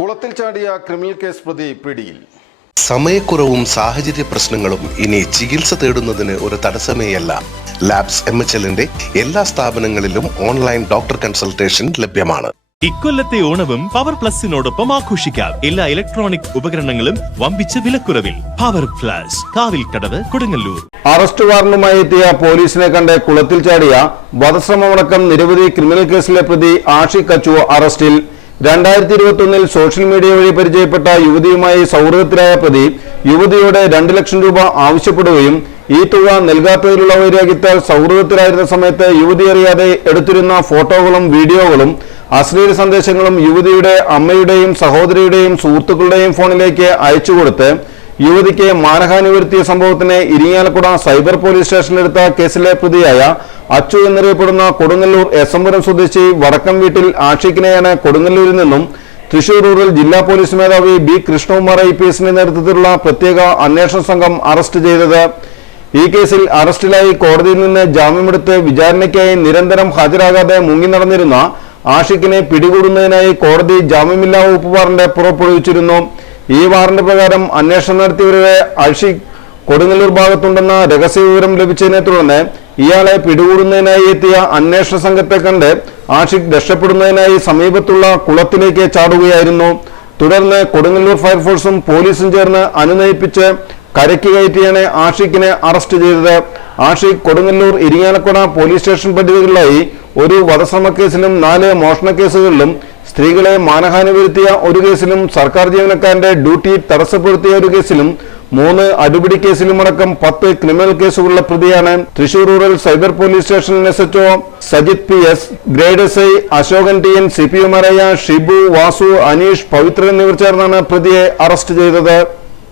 കുളത്തിൽ ചാടിയ criminal case പ്രതി പിടിയിൽ. സമയക്കുറവും സാഹചര്യ പ്രശ്നങ്ങളും ഇനി ചികിത്സ തേടുന്നതിന് ഒരു തടസ്സമേയല്ല. ലാബ്സ് എം എച്ച് എല്ലിന്റെ എല്ലാ സ്ഥാപനങ്ങളിലും ഓൺലൈൻ ഡോക്ടർ കൺസൾട്ടേഷൻ ലഭ്യമാണ്. ഇക്കൊല്ലത്തെ ഓണവും പവർ പ്ലസിനോടൊപ്പം ആഘോഷിക്കാം. എല്ലാ ഇലക്ട്രോണിക് ഉപകരണങ്ങളും വമ്പിച്ച വിലക്കുറവിൽ. Power Plus Kadavu Kodungallur. Arrest വാറന്റുമായി എത്തിയ പോലീസിനെ കണ്ട് കുളത്തിൽ ചാടിയ വധശ്രമമടക്കം നിരവധി ക്രിമിനൽ കേസിലെ പ്രതി ആഷി കച്ചു അറസ്റ്റിൽ. രണ്ടായിരത്തി ഇരുപത്തൊന്നിൽ സോഷ്യൽ മീഡിയ വഴി പരിചയപ്പെട്ട യുവതിയുമായി സൗഹൃദത്തിലായ പ്രതി യുവതിയുടെ രണ്ട് ലക്ഷം രൂപ ആവശ്യപ്പെടുകയും ഈ തുക നൽകാത്തതിലുള്ള വൈരാഗ്യത്താൽ സൗഹൃദത്തിലായിരുന്ന സമയത്ത് യുവതി അറിയാതെ എടുത്തിരുന്ന ഫോട്ടോകളും വീഡിയോകളും അശ്ലീല സന്ദേശങ്ങളും യുവതിയുടെ അമ്മയുടെയും സഹോദരിയുടെയും സുഹൃത്തുക്കളുടെയും ഫോണിലേക്ക് അയച്ചു അയച്ചുകൊടുത്ത് യുവതിക്ക് മാനഹാനി വരുത്തിയ സംഭവത്തിന് ഇരിങ്ങാലക്കുട സൈബർ പോലീസ് സ്റ്റേഷനിലെടുത്ത കേസിലെ പ്രതിയായ അച്ചു എന്നറിയപ്പെടുന്ന കൊടുങ്ങല്ലൂർ എസംപുരം സ്വദേശി വടക്കം വീട്ടിൽ ആഷിഖിനെയാണ് കൊടുങ്ങല്ലൂരിൽ നിന്നും തൃശൂർ റൂറൽ ജില്ലാ പോലീസ് മേധാവി ബി കൃഷ്ണകുമാർ ഐ പി എസിന്റെ നേതൃത്വത്തിലുള്ള പ്രത്യേക അന്വേഷണ സംഘം അറസ്റ്റ് ചെയ്തത്. ഈ കേസിൽ അറസ്റ്റിലായി കോടതിയിൽ നിന്ന് ജാമ്യമെടുത്ത് വിചാരണയ്ക്കായി നിരന്തരം ഹാജരാകാതെ മുങ്ങി നടന്നിരുന്ന ആഷിഖിനെ പിടികൂടുന്നതിനായി കോടതി ജാമ്യമില്ലാ വകുപ്പ് വാറന്റ് പുറപ്പെടുവിച്ചിരുന്നു. ഈ വാറന്റ് പ്രകാരം അന്വേഷണം നടത്തിയവരുടെ അഷിഖ് കൊടുങ്ങല്ലൂർ ഭാഗത്തുണ്ടെന്ന രഹസ്യ വിവരം ലഭിച്ചതിനെ തുടർന്ന് ഇയാളെ പിടികൂടുന്നതിനായി എത്തിയ അന്വേഷണ സംഘത്തെ കണ്ട് ആഷിഖ് രക്ഷപ്പെടുന്നതിനായി സമീപത്തുള്ള കുളത്തിലേക്ക് ചാടുകയായിരുന്നു. തുടർന്ന് കൊടുങ്ങല്ലൂർ ഫയർഫോഴ്സും പോലീസും ചേർന്ന് അനുനയിപ്പിച്ച് കരയ്ക്ക് കയറ്റിയാണ് ആഷിഖിനെ അറസ്റ്റ് ചെയ്തത്. ആഷിഖ് കൊടുങ്ങല്ലൂർ ഇരിങ്ങാലക്കുട പോലീസ് സ്റ്റേഷൻ പരിധികളിലായി ഒരു വധശ്രമ കേസിലും നാല് മോഷണ കേസുകളിലും സ്ത്രീകളെ മാനഹാനി വരുത്തിയ ഒരു കേസിലും സർക്കാർ ജീവനക്കാരന്റെ ഡ്യൂട്ടി തടസ്സപ്പെടുത്തിയ ഒരു കേസിലും മൂന്ന് അടിപിടി കേസിലുമടക്കം പത്ത് ക്രിമിനൽ കേസുകളുള്ള പ്രതിയാണ് തൃശൂർ റൂറൽ സൈബർ പോലീസ് സ്റ്റേഷനിൽ S HO Sajith P S grade S I Ashokan T N C P ഒമാരായ Shibu Vasu Aneesh Pavithran എന്നിവർ ചേർന്നാണ് പ്രതിയെ അറസ്റ്റ് ചെയ്തത്.